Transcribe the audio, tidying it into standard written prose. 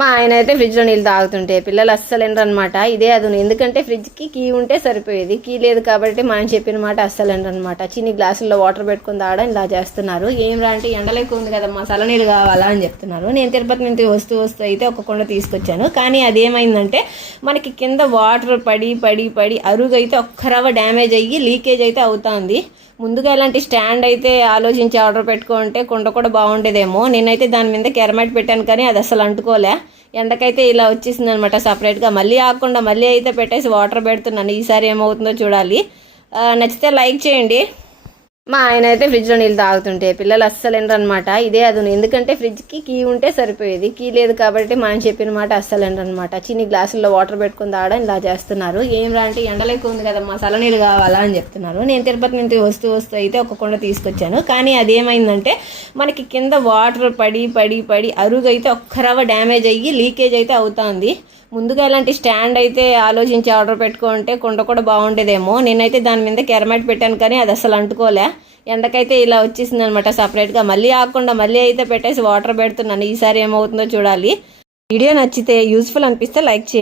మా ఆయన అయితే ఫ్రిడ్జ్లో నీళ్ళు తాగుతుంటే పిల్లలు అస్సలు అనమాట. ఇదే అదును, ఎందుకంటే ఫ్రిడ్జ్కి కీ ఉంటే సరిపోయేది, కీ లేదు కాబట్టి మా ఆయన చెప్పిన మాట అస్సలు అనమాట. చిన్ని గ్లాసుల్లో వాటర్ పెట్టుకుని తాగడం ఇలా చేస్తున్నారు. ఏం రా అంటే ఎండలు ఎక్కువ ఉంది కదమ్మా, చల్లనీళ్ళు కావాలా అని చెప్తున్నారు. నేను తిరుపతి నుంచి వస్తూ అయితే ఒక కుండ తీసుకొచ్చాను. కానీ అదేమైందంటే మనకి కింద వాటర్ పడి పడి పడి అరుగు అయితే ఒక్క రవ్వ డ్యామేజ్ అయ్యి లీకేజ్ అయితే అవుతుంది. ముందుగా ఇలాంటి స్టాండ్ అయితే ఆలోచించి ఆర్డర్ పెట్టుకుంటే కుండ కూడా బాగుండేదేమో. నేనైతే దాని మీద కెరమైట్ పెట్టాను కానీ అది అసలు అంటుకోలే. ఎండకైతే ఇలా వచ్చేసింది అనమాట సపరేట్గా. మళ్ళీ ఆకుండా మళ్ళీ అయితే పెట్టేసి వాటర్ పెడుతున్నాను. ఈసారి ఏమవుతుందో చూడాలి. నచ్చితే లైక్ చేయండి. మా ఆయన అయితే ఫ్రిడ్జ్లో నీళ్ళు తాగుతుంటే పిల్లలు అస్సలు అనమాట. ఇదే అదును, ఎందుకంటే ఫ్రిడ్జ్కి కీ ఉంటే సరిపోయేది, కీ లేదు కాబట్టి మా ఆయన చెప్పిన మాట అస్సలు అనమాట. చిన్ని గ్లాసుల్లో వాటర్ పెట్టుకుని తాగడం ఇలా చేస్తున్నారు. ఏం రా అంటే ఎండలు ఎక్కువ ఉంది కదమ్మా, చల్లనీళ్ళు కావాలా అని చెప్తున్నారు. నేను తిరుపతి నుంచి వస్తూ అయితే ఒక కుండ తీసుకొచ్చాను. కానీ అదేమైందంటే మనకి కింద వాటర్ పడి పడి పడి అరుగు అయితే ఒక్క రవ్వ డ్యామేజ్ అయ్యి లీకేజ్ అయితే అవుతుంది. ముందుగా ఇలాంటి స్టాండ్ అయితే ఆలోచించి ఆర్డర్ పెట్టుకుంటే కుండ కూడా బాగుండేదేమో. నేనైతే దాని మీద కెరమైట్ పెట్టాను కానీ అది అసలు అంటుకోలే. ఎండకైతే ఇలా వచ్చేసింది అనమాట సపరేట్గా. మళ్ళీ ఆకుండా మళ్ళీ అయితే పెట్టేసి వాటర్ పెడుతున్నాను. ఈసారి ఏమవుతుందో చూడాలి. వీడియో నచ్చితే యూస్ఫుల్ అనిపిస్తే లైక్ చేయండి.